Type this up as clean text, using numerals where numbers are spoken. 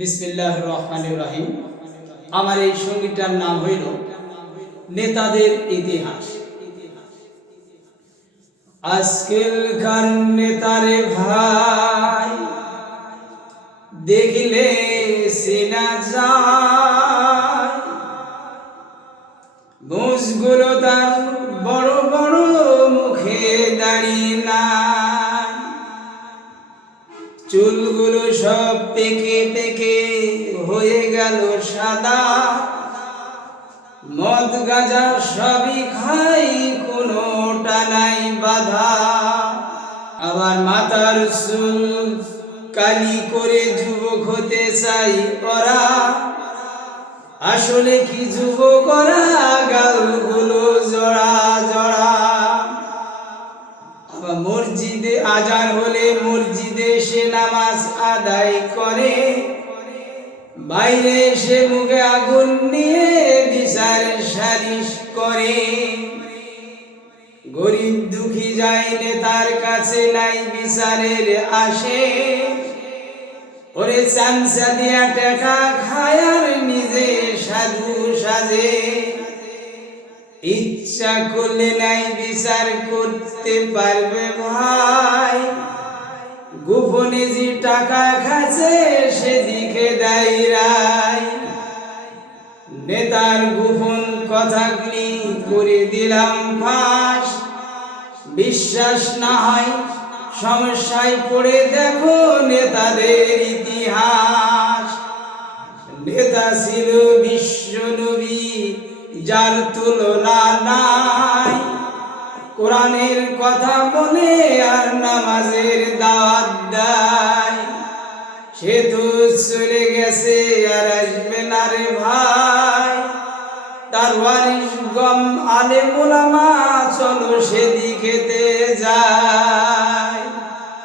বিসমিল্লাহির রহমানির রহিম। আমার এই সঙ্গীতটার নাম হইল নেতাদের ইতিহাস। আজকালকার নেতারে ভাই দেখলে চেনা যায়, মুখগুলো তার বড় বড়, মুখে দাড়ি নাই, চুলগুলো সব পেকে পেকে হয়ে গেল সাদা, মদ গাঁজা সবই খাই, কোনোটা নাই বাধা। আবার মাথার চুল কালি করে যুবক হতে চাই ওরা, আসলে কি যুবক ওরা, গালগুলো জড়া জড়া। আবার মসজিদে আজান হলে মসজিদে এসে নামাজ আদায় করে, বাইরে এসে মুখে আগুন নিয়ে বিচার সালিশ করে। গরিব দুঃখী যায় নেতার কাছে, নাই বিচারের আসে, ওরে চামচা দিয়া টাকা খায় আর নিজে সাধু সাজে। ইচ্ছা করলে নাই বিচার করতে পারবে ভাই, গোপনে যে টাকা খাচ্ছে সেদিকে দেয় রায়। নেতার গোপন কথাগুলি করে দিলাম ফাঁস, বিশ্বাস না হয় সমস্যায় পড়ে দেখো নেতাদের ইতিহাস। নেতা ছিল বিশ্ব নবী, যার তুলনা নাই, কোরআনের কথা বলে আর নামাজের দাওয়াত দেয়। সে তো চলে গেছে আর আসবে না রে ভাই, তার ওয়ারিশ গম আলেম ওলামা চলো সেদিকেতে যায়।